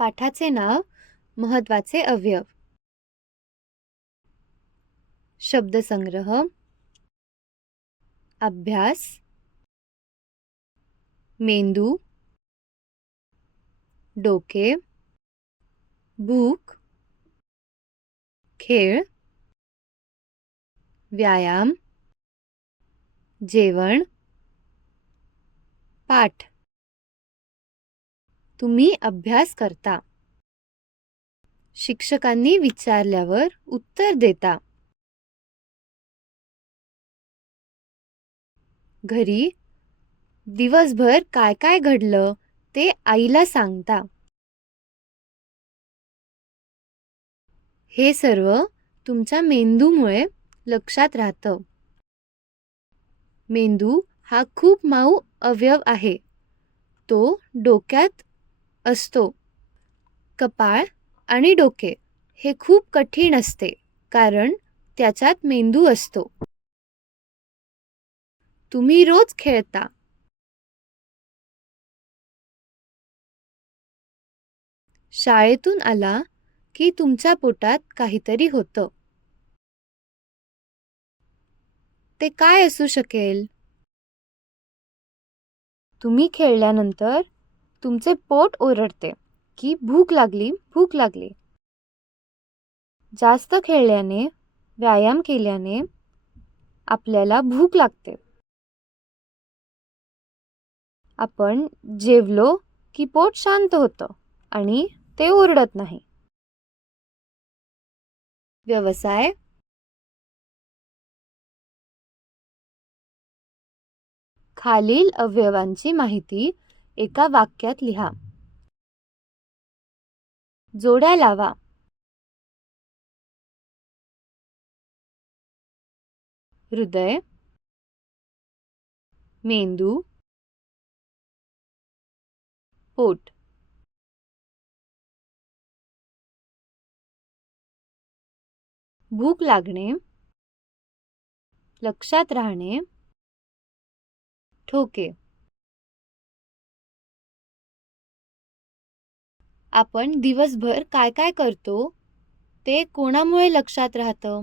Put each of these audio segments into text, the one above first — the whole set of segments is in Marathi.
पाठाचे नाव महत्वाचे अवयव. शब्दसंग्रह, अभ्यास, मेंदू, डोके, भूक, खेळ, व्यायाम, जेवण, पाठ. तुम्ही अभ्यास करता. शिक्षकांनी विचारल्यावर उत्तर देता. घरी दिवसभर काय काय घडलं ते आईला सांगता. हे सर्व तुमच्या मेंदूमुळे लक्षात राहतं. मेंदू हा खूप मऊ अवयव आहे. तो डोक्यात असतो. कपाळ आणि डोके हे खूप कठीण असते कारण त्याच्यात मेंदू असतो. तुम्ही रोज खेळता. शाळेतून आला की तुमच्या पोटात काहीतरी होतं. ते काय असू शकेल? तुम्ही खेळल्यानंतर तुमचे पोट ओरडते की भूक लागली, भूक लागली. जास्त खेळल्याने, व्यायाम केल्याने आपल्याला भूक लागते. आपण जेवलो की पोट शांत होतं आणि ते ओरडत नाही. व्यवसाय, खालील अवयवांची माहिती एका वाक्यात लिहा. जोड्या लावा. हृदय, मेंदू, पोट. भूक लागणे, लक्षात राहणे, ठोके. आपण दिवसभर काय काय करतो ते कोणामुळे लक्षात राहतं?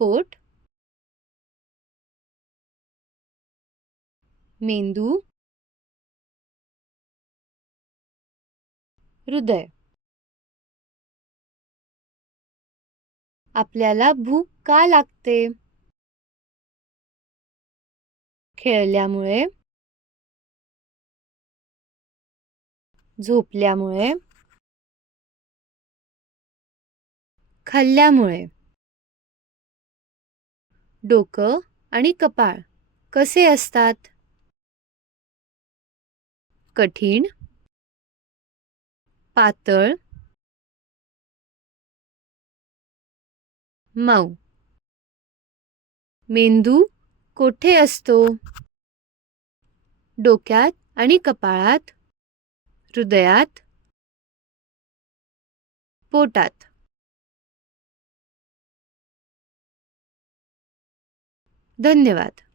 पोट, मेंदू, हृदय. आपल्याला भूक का लागते? खेळल्यामुळे, झोपल्यामुळे, खाल्ल्यामुळे. डोकं आणि कपाळ कसे असतात? कठीण, पातळ, मऊ. मेंदू कोठे असतो? डोक्यात आणि कपाळात, हृदयात, पोटात. धन्यवाद.